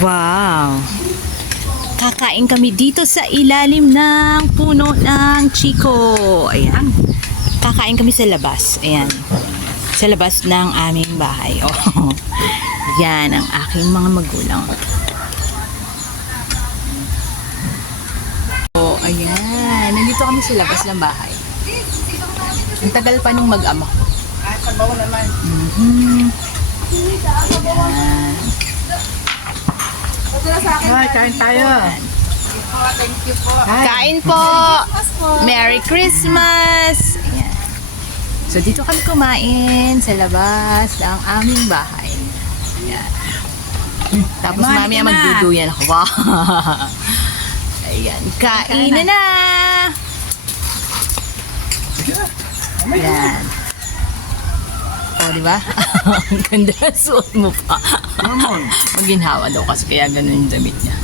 Wow! Kakain kami dito sa ilalim ng puno ng Chico. Ayan. Kakain kami sa labas. Ayan. Sa labas ng aming bahay. Oh. Yan ang aking mga magulang. Oh, ayan. Nandito kami sa labas ng bahay. Ang tagal pa nung mag-ama. Ayan. Kain tayo. Thank you po. Kain po! Merry Christmas! Ayan. So, dito kami kumain sa labas ng aming bahay. Ayan. Tapos mami ang magduduyan ako. Wow! Ayan. Kain na! Ayan. O, diba? Ang ganda na suot mo pa. Maginhawa daw kasi kaya ganun yung damit niya.